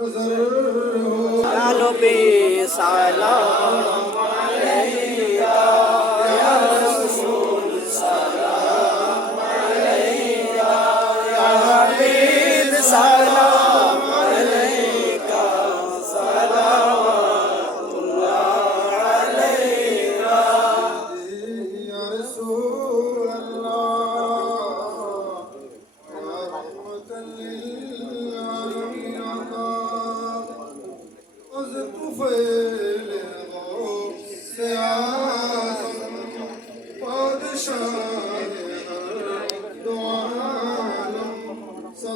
নজর সালাম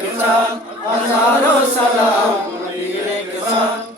কিসান হাজারো সালাম নবীর কিসান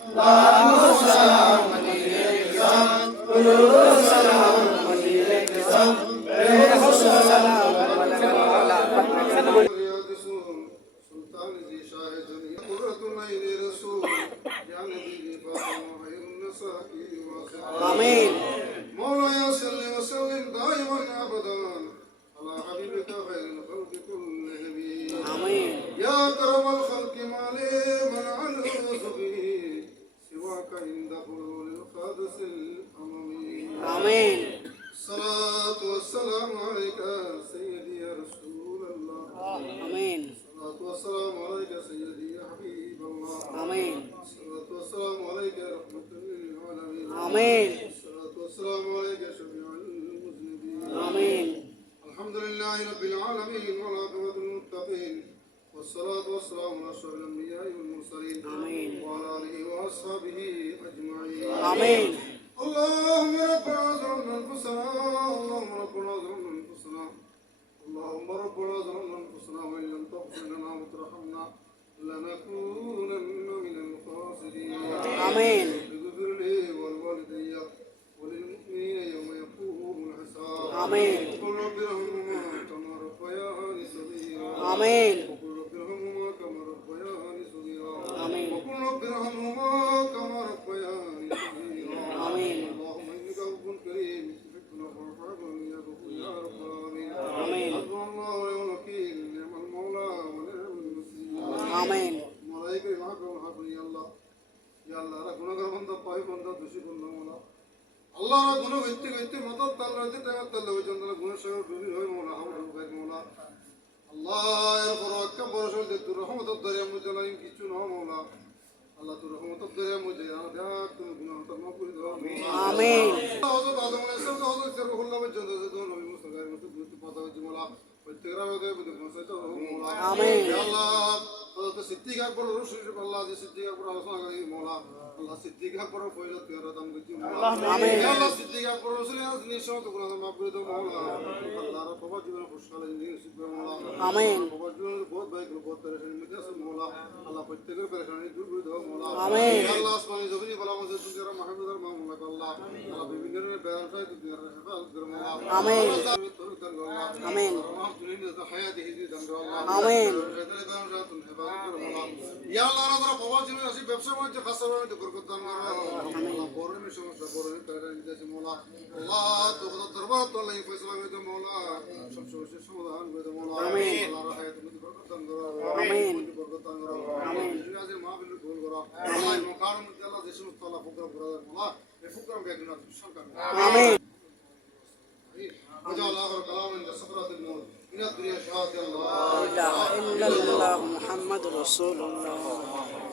والسلام عليك سيدي يا رسول الله. آه، آمين. الصلاة والسلام عليك سيدي يا حبيب الله. آمين. الصلاة والسلام عليك رحمة للعالمين. آمين. الصلاة والسلام عليك شفيع المذنبين. آمين. الحمد لله رب العالمين والعاقبة للمتقين. والصلاة والسلام على أشرف الأنبياء والمرسلين. آمين. وعلى آله وأصحابه أجمعين. آمين. اللهم ربنا ظلمنا انفسنا وان لم تغفر لنا وترحمنا لنكونن من الخاسرين آمين. اغفر لي وللمؤمنين يوم يقوم الحساب. آمين. আমিন। মালাইকাই মাহকুম হাফি আল্লাহ ইয়া আল্লাহ রা গুনাহগার বান্দা পাই বান্দা দোষী বান্দা মোলা আল্লাহ রা গুনাহ করতে করতে মাতার তাল রাতে টাকা তাল হই জন্য গুনাহ সহ ডুবি হই মোলা হাওড় হই মোলা আল্লাহ এর বরকত বরসল দে তোর রহমত দরে আমু জালাই কিছু না মোলা আল্লাহ আর দেখ তুমি গুনাহ তো মাফ করে দাও আমিন। হযরত আদম আলাইহিস সালাম হযরত রুহুল্লাহ পর্যন্ত যে নবী মুসা গায়ের মতো গুরুত্ব পাতা হচ্ছে মোলা সিদ্দিক আকবর আল্লাহ সিদ্দিক আকবর আলোচনা করি মোলা আল্লাহ সিদ্দিক আকবর ফয়লা তেরা দাম গতি মোলা আল্লাহ সিদ্দিক আকবর রসুল নিশ্চয় তো গুনাহ মাফ করে দাও মোলা আল্লাহ বাবা জীবন খুশহালে নিশ্চয় করে মোলা আমিন আমিন। আমিন। ইয়া আল্লাহ আমরা কবা জীবন আসি ব্যবসা বাণিজ্য খাস করে বরকত দান করো করোনা সমস্যা করোনা তারা নিজে মোলা। আল্লাহ তো খোদা দরবার তো আল্লাহ ফয়সালা করে দাও মোলা। সব সমস্যার সমাধান করে দাও মোলা। আমিন। আল্লাহ হায়াত মধ্যে বরকত দান করো আমিন। বরকত দান করো আমিন। আজের মাহফিল কবুল করো আল্লাহ মুকারম আল্লাহ যে সমস্ত আল্লাহ ফুকরা ফুরা দাও মোলা। এই ফুকরা বেগুনা সরকার? আমিন। وجعل آخر كلام عند سكرات الموت. من الدنيا شهادة الله. لا إله إلا الله محمد رسول الله.